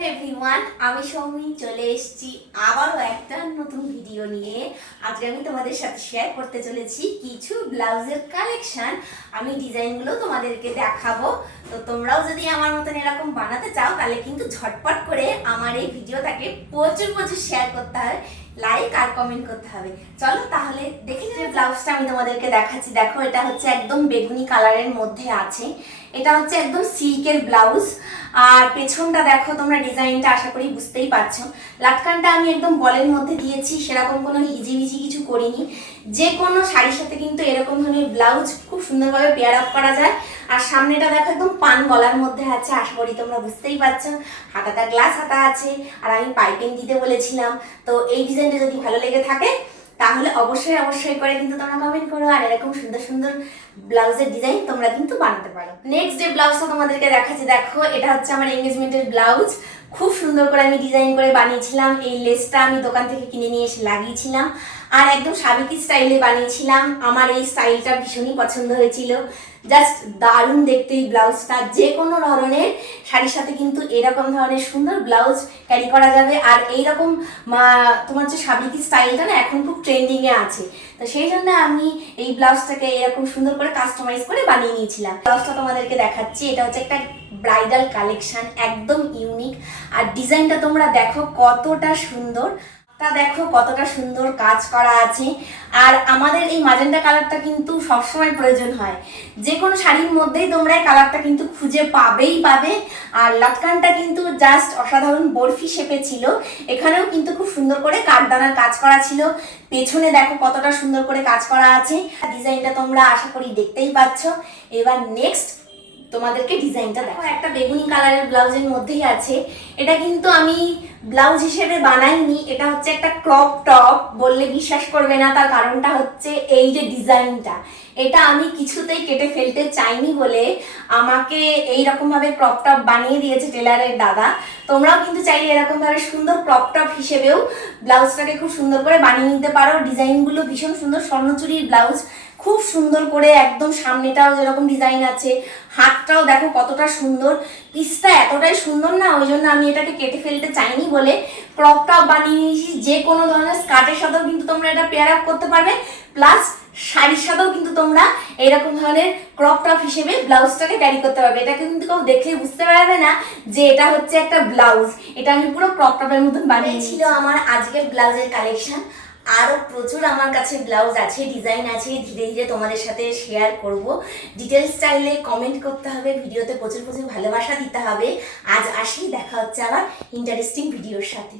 Everyone, আমি সৌমি চলে এসেছি আবারও একটা নতুন ভিডিও নিয়ে। আজকে আমি তোমাদের সাথে শেয়ার করতে চলেছি কিছু ব্লাউজের কালেকশন। আমি ডিজাইনগুলো তোমাদেরকে দেখাবো। তো তোমরাও যদি আমার মতন এরকম বানাতে চাও তাহলে কিন্তু ঝটপট করে আমার এই ভিডিওটাকে প্রচুর প্রচুর শেয়ার করতে হবে, লাইক আর কমেন্ট করতে হবে। চলো তাহলে দেখি যে ব্লাউজটা আমি তোমাদেরকে দেখাচ্ছি। দেখো, এটা হচ্ছে একদম বেগুনি কালারের মধ্যে আছে। এটা হচ্ছে একদম সিল্কের ব্লাউজ। আর পেছনটা দেখো তোমরা, ডিজাইনটা আশা করি বুঝতেই পারছো। লাটকানটা আমি একদম বলের মধ্যে দিয়েছি, সেরকম কোনো হিজিবিজি কিছু করিনি। যে কোনো শাড়ির সাথে কিন্তু এরকম ধরনের ব্লাউজ খুব সুন্দরভাবে পেয়ার আপ করা যায়। আর সামনেটা দেখো একদম পান গলার মধ্যে আছে, আশা করি তোমরা বুঝতেই পারছো। হাতাটা গ্লাস হাতা আছে, আর আমি পাইপিং দিতে বলেছিলাম। তো এই ডিজাইনটা যদি ভালো লেগে থাকে তাহলে অবশ্যই অবশ্যই করে কিন্তু তোমরা কমেন্ট করো, আর এরকম সুন্দর সুন্দর ব্লাউজের ডিজাইন তোমরা কিন্তু বানাতে পারো। নেক্সট যে ব্লাউজটা তোমাদেরকে দেখাচ্ছি, দেখো এটা হচ্ছে আমার এঙ্গেজমেন্টের ব্লাউজ। খুব সুন্দর করে আমি ডিজাইন করে বানিয়েছিলাম। এই লেসটা আমি দোকান থেকে কিনে নিয়ে এসে লাগিয়েছিলাম, আর একদম সাবেকি স্টাইলে বানিয়েছিলাম। আমার এই স্টাইলটা ভীষণই পছন্দ হয়েছিল। জাস্ট দারুণ দেখতে এই ব্লাউজটা। যে কোনো ধরনের শাড়ির সাথে কিন্তু এরকম ধরনের সুন্দর ব্লাউজ ক্যারি করা যাবে। আর এইরকম তোমার যে সাবেকি স্টাইলটা না এখন খুব ট্রেন্ডিংয়ে আছে, তো সেই জন্য আমি এই ব্লাউজটাকে এরকম সুন্দর করে কাস্টমাইজ করে বানিয়ে নিয়েছিলাম। ব্লাউজটা তোমাদেরকে দেখাচ্ছি। এটা হচ্ছে একটা ব্রাইডাল কালেকশন, একদম ইউনিক। আর ডিজাইনটা তোমরা দেখো কতটা সুন্দর, দেখো কতটা সুন্দর কাজ করা আছে। আর আমাদের এই ম্যাজেন্টা কালারটা কিন্তু সবসময় প্রয়োজন হয়। যে কোনো শাড়ির মধ্যেই তোমরা এই কালারটা কিন্তু খুঁজে পাবে। আর লাটকানটা কিন্তু জাস্ট অসাধারণ বরফি শেপে ছিল। এখানেও কিন্তু খুব সুন্দর করে কাঠদানার কাজ করা ছিল। পেছনে দেখো কতটা সুন্দর করে কাজ করা আছে। ডিজাইনটা তোমরা আশা করি দেখতেই পাচ্ছ। এবার নেক্সট তোমাদেরকে ডিজাইনটা দেখো, একটা বেগুনি কালারের ব্লাউজের মধ্যেই আছে। এটা কিন্তু আমি ব্লাউজ হিসেবে বানাইনি, এটা হচ্ছে একটা ক্রপ টপ। বললে বিশ্বাস করবে না, তার কারণটা হচ্ছে এই যে ডিজাইনটা, এটা আমি কিছুতেই কেটে ফেলতে চাইনি বলে আমাকে এইরকম ভাবে ক্রপ টপ বানিয়ে দিয়েছে টেলারের দাদা। তোমরাও কিন্তু চাইলে এরকম ভাবে সুন্দর ক্রপ টপ হিসেবেও ব্লাউজটাকে খুব সুন্দর করে বানিয়ে নিতে পারো। ডিজাইনগুলো ভীষণ সুন্দর, স্বর্ণচুরির ব্লাউজ, খুব সুন্দর করে একদম সামনেটাও যেরকম ডিজাইন আছে, হাতটাও দেখো কতটা সুন্দর। পিসটা এতটাই সুন্দর না, ওই জন্য আমি এটাকে কেটে ফেলতে চাইনি বলে ক্রপ টপ বানিয়ে নিয়েছি। যে কোনো ধরনের স্কার্টের সাথেও কিন্তু তোমরা এটা পেয়ার আপ করতে পারবে, প্লাস শাড়ির সাথেও কিন্তু তোমরা এরকম ধরনের ক্রপ টপ হিসেবে ব্লাউজটাকে ক্যারি করতে পারবে। এটাকে কিন্তু কেউ দেখলে বুঝতে পারবে না যে এটা হচ্ছে একটা ব্লাউজ। এটা আমি পুরো ক্রপ টপের মতন বানিয়েছিল আমার আজকের ব্লাউজের কালেকশন। আরও প্রচুর আমার কাছে ব্লাউজ আছে, ডিজাইন আছে, ধীরে ধীরে তোমাদের সাথে শেয়ার করব। ডিটেলস চাইলে কমেন্ট করতে হবে, ভিডিওতে প্রচুর প্রচুর ভালোবাসা দিতে হবে। আজ আসি, দেখা হচ্ছে আবার ইন্টারেস্টিং ভিডিওর সাথে।